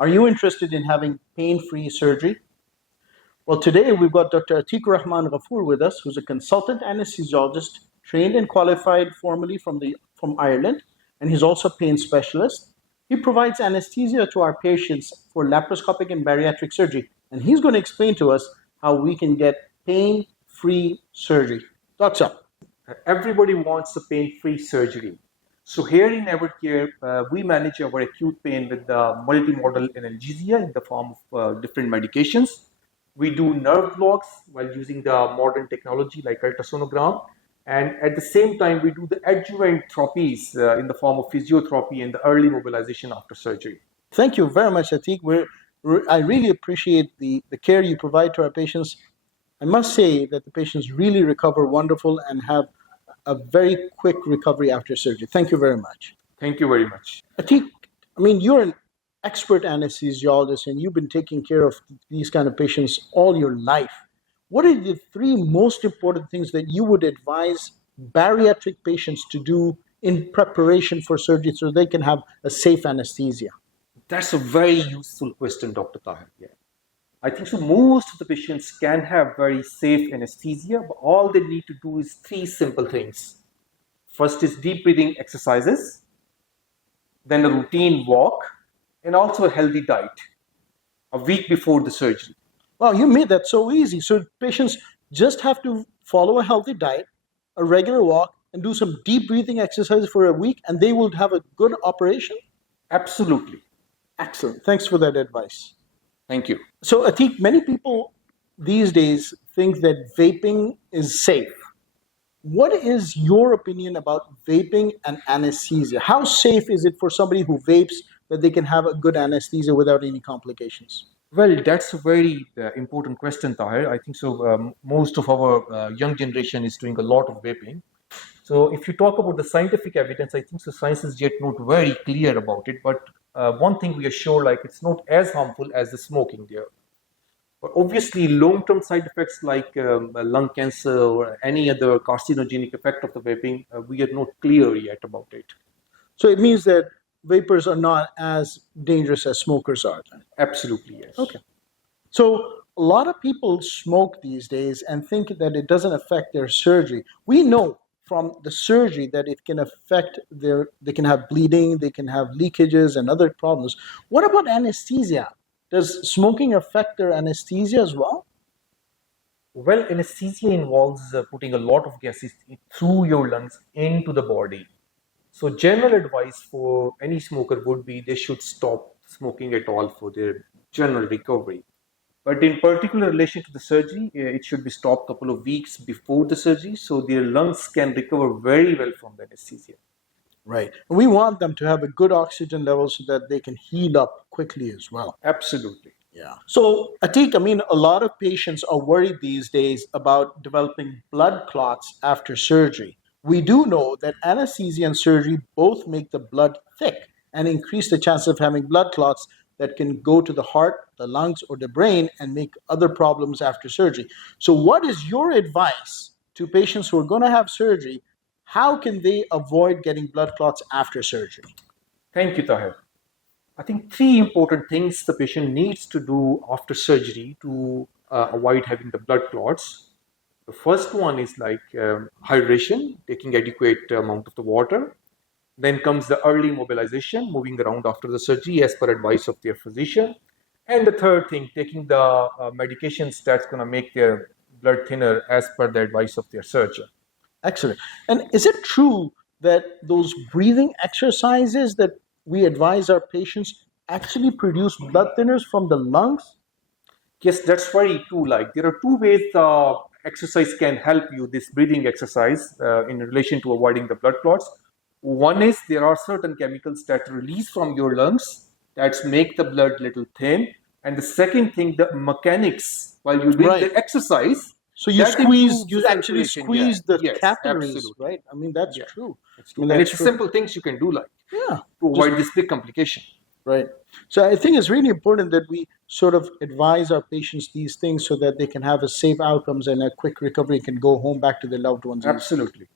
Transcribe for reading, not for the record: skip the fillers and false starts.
Are you interested in having pain-free surgery? Well, today we've got Dr. Ateeq-Ur-Rehman with us, who's a consultant anesthesiologist, trained and qualified formally from Ireland, and he's also a pain specialist. He provides anesthesia to our patients for laparoscopic and bariatric surgery, and he's going to explain to us how we can get pain-free surgery. Doctor. Everybody wants a pain-free surgery. So here in Evercare, we manage our acute pain with the multimodal analgesia in the form of different medications. We do nerve blocks while using the modern technology like ultrasonogram. And at the same time, we do the adjuvant therapies in the form of physiotherapy and the early mobilization after surgery. Thank you very much, Ateeq. I really appreciate the care you provide to our patients. I must say that the patients really recover wonderful and have a very quick recovery after surgery. Thank you very much. Thank you very much. Ateeq, you're an expert anesthesiologist and you've been taking care of these kind of patients all your life. What are the three most important things that you would advise bariatric patients to do in preparation for surgery so they can have a safe anesthesia? That's a very useful question, Dr. Tahir. Yeah. I think so most of the patients can have very safe anesthesia, but all they need to do is three simple things. First is deep breathing exercises, then a routine walk, and also a healthy diet a week before the surgery. Wow, you made that so easy. So patients just have to follow a healthy diet, a regular walk, and do some deep breathing exercises for a week, and they will have a good operation? Absolutely. Excellent. Thanks for that advice. Thank you. So, Ateeq, many people these days think that vaping is safe. What is your opinion about vaping and anesthesia? How safe is it for somebody who vapes that they can have a good anesthesia without any complications? Well, that's a very important question, Tahir. I think so. Most of our young generation is doing a lot of vaping. So if you talk about the scientific evidence, I think so science is yet not very clear about it. But one thing we are sure, like it's not as harmful as the smoking there. But obviously, long-term side effects like lung cancer or any other carcinogenic effect of the vaping, we are not clear yet about it. So it means that vapors are not as dangerous as smokers are then? Absolutely, yes. Okay. So a lot of people smoke these days and think that it doesn't affect their surgery. We know from the surgery that it can affect they can have bleeding, they can have leakages and other problems. What about anesthesia? Does smoking affect their anesthesia as well? Well, anesthesia involves putting a lot of gases through your lungs into the body. So general advice for any smoker would be they should stop smoking at all for their general recovery. But in particular relation to the surgery, it should be stopped a couple of weeks before the surgery so their lungs can recover very well from the anesthesia. Right. We want them to have a good oxygen level so that they can heal up quickly as well. Absolutely. Yeah. So, Ateeq, a lot of patients are worried these days about developing blood clots after surgery. We do know that anesthesia and surgery both make the blood thick and increase the chance of having blood clots that can go to the heart, the lungs, or the brain and make other problems after surgery. So what is your advice to patients who are going to have surgery? How can they avoid getting blood clots after surgery? Thank you, Tahir. I think three important things the patient needs to do after surgery to avoid having the blood clots. The first one is like hydration, taking adequate amount of the water. Then comes the early mobilization, moving around after the surgery as per advice of their physician. And the third thing, taking the medications that's going to make their blood thinner as per the advice of their surgeon. Excellent. And is it true that those breathing exercises that we advise our patients actually produce blood thinners from the lungs? Yes, that's very true. Like there are two ways exercise can help you, this breathing exercise in relation to avoiding the blood clots. One is there are certain chemicals that release from your lungs that make the blood little thin. And the second thing, the mechanics while you do the exercise. So you actually squeeze the capillaries, absolutely. Right? That's true. And it's simple things you can do to avoid this big complication. Right. So I think it's really important that we sort of advise our patients these things so that they can have a safe outcomes and a quick recovery and can go home back to their loved ones. Absolutely.